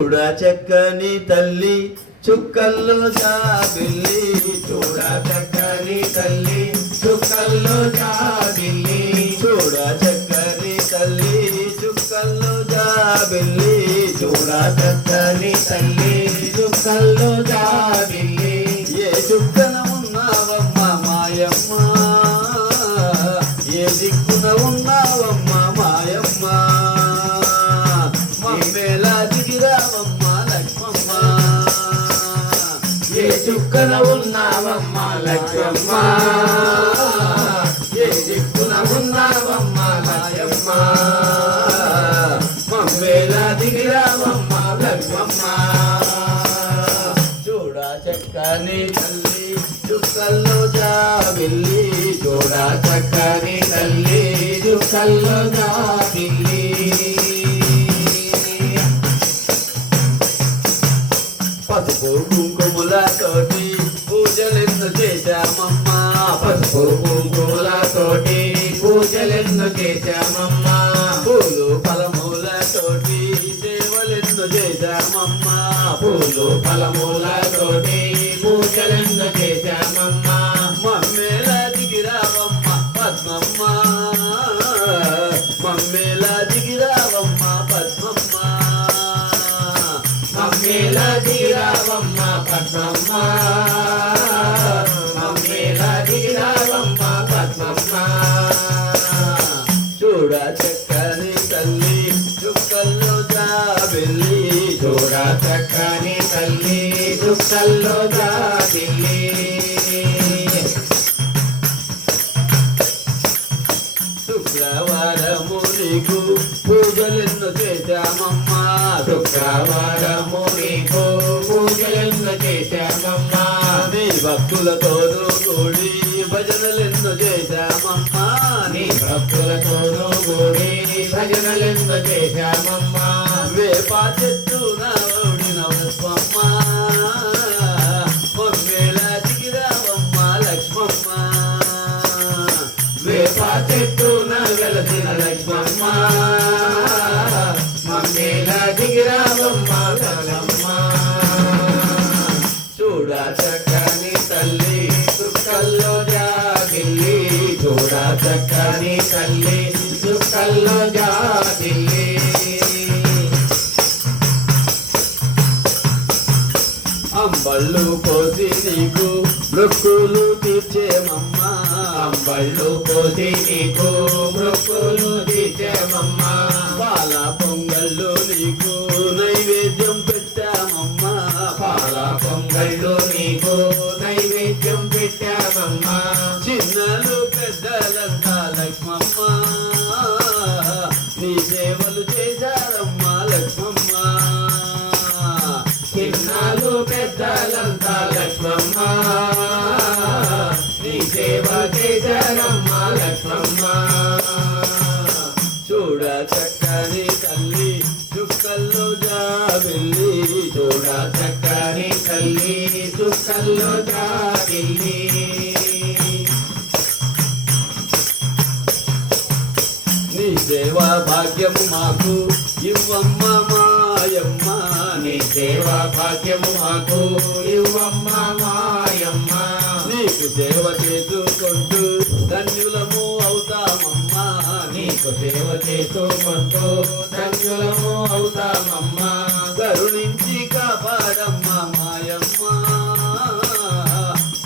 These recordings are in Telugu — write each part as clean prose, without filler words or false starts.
చూడ చక్కని తల్లి చుక్కల్లో జాబిల్లి, చూడ చక్కని తల్లి చుక్కల్లో జాబిల్లి, చూడ చక్కని తల్లి చుక్కల్లో జాబిల్లి, చూడ చక్కని తల్లి చుక్కల్లో జాబిల్లి. ఏ చుక్కన ఉన్నావమ్మ మాయమ్మ, ఏ దిక్కున ఉన్నావమ్మ మాయమ్మ, మమ్మేలా దిగిరావమ్మ లక్ష్మమ్మ. ఏ చుక్కన ఉన్నావమ్మ లక్ష్మమ్మ, ఏ దిక్కున ఉన్నావమ్మ మాయమ్మ, మమ్మేలా దిగిరావమ్మ లక్ష్మమ్మ. చూడ చక్కని తల్లి చుక్కల్లో జాబిల్లి, చూడ చక్కని తల్లి చుక్కల్లో జాబిల్లి. పసుపు కుంకుమలతోటి పూజలెన్నో చేశామమ్మ, పసుపు కుంకుమలతోటి పూజలెన్నో చేశామమ్మ, పూలు ఫలములతోటి సేవలెన్నో చేశామమ్మ, పూలు ఫలములతోటి పూజలెన్నో చేశామమ్మ. మమ్మేలా దిగిరావమ్మ పద్మమ్మ, మమ్మేలా దిగిరావమ్మ పద్మమ్మ, మమ్మేలా దిగిరావమ్మ పద్మమ్మ, మమ్మేలా దిగిరావమ్మ పద్మమ్మ. చూడ చక్కని తల్లి చుక్కల్లో జాబిల్లి, చూడ చక్కని తల్లి చుక్కల్లో జాబిల్లి. శుక్రవారము నీకు పూజలెన్నో చేశామమ్మ, శుక్రవారము నీకు పూజలెన్నో చేశామమ్మ, నీ భక్తులతోనూ కూడి భజనలెన్నో చేశామమ్మ, నీ భక్తులతోనూ కూడి భజనలెన్నో చేశామమ్మ. వేప చెట్టున ఓడిన లక్ష్మమ్మ, మమ్మేలా దిగిరావమ్మ లక్ష్మమ్మ, వేప చెట్టున వెలసిన లక్ష్మమ్మ, మమ్మేలా దిగిరావమ్మ లక్ష్మమ్మ. చూడ చక్కని తల్లి చుక్కల్లో జాబిల్లి, చూడ చక్కని తల్లి చుక్కల్లో జాబిల్లి. అంబళ్ళు పోసి నీకు మృక్కులు తీర్చేమమ్మ, అంబళ్ళు పోసి నీకు మృక్కులు తీర్చేమమ్మ, పాల పొంగళ్ళు నీకు నైవేద్యం పెట్టామమ్మ, పాల పొంగళ్ళు నీకు నైవేద్యం పెట్టామమ్మ. చిన్నలు పెద్దలంతా లక్ష్మమ్మ, నీ సేవలు చేశారమ్మ లక్ష్మమ్మ, చిన్నాలు పెద్దలంతా లక్ష్మమ్మ, నీ సేవ చేశారమ్మ లక్ష్మమ్మ. చూడ చక్కని తల్లి చుక్కల్లో జాబిల్లి, చూడ చక్కని తల్లి చుక్కల్లో జాబిల్లి. నీ సేవా భాగ్యము మాకు ఇవ్వమ్మ మాయమ్మ, నీ సేవా భాగ్యము మాకు ఇవ్వమ్మ మాయమ్మ, నీకు సేవ చేసుకుంటూ ధన్యులము అవుతామమ్మ, నీకు సేవ చేసుకుంటూ ధన్యులము అవుతామమ్మ. కరుణించి కాపాడమ్మ మాయమ్మ,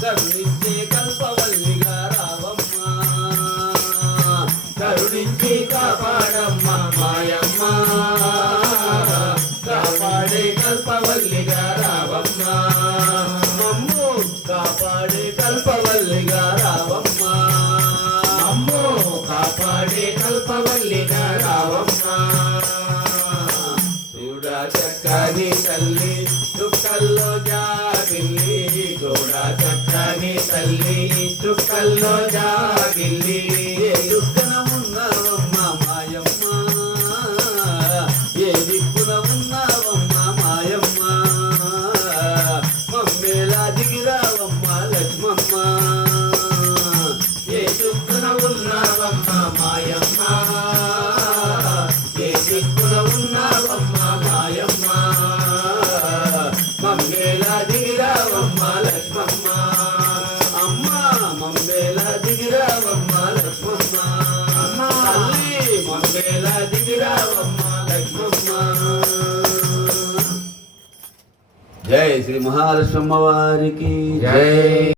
కరుణించే కల్పవల్లిగా రావమ్మ, కరుణించి కాపాడమ్మ మాయమ్మ, కాపాడే కల్పవల్లిగా రావమ్మ, మమ్ము కాపాడే కల్పవల్లిగా రావమ్మ, అమ్మో కాపాడే కల్పవల్లిగా రావమ్మ. చూడ చక్కని తల్లి చుక్కల్లో జాబిల్లి, చూడ చక్కని తల్లి చుక్కల్లో జాబిల్లి. ఏ దుఃఖన ఉన్నావమ్మ మాయమ్మ, ఏ దిక్కున ఉన్నావమ్మ మాయమ్మ, మమ్మేలా దిగిరావమ్మ లక్ష్మమ్మ, ఏ చుక్కన ఉన్నావమ్మ మాయమ్మ, ఏ దిక్కున ఉన్నావమ్మ మాయమ్మ. మమ్మేలా దిగిరావమ్మ లక్ష్మమ్మ. జై శ్రీ మహాలక్ష్మమ్మ వారికి జై.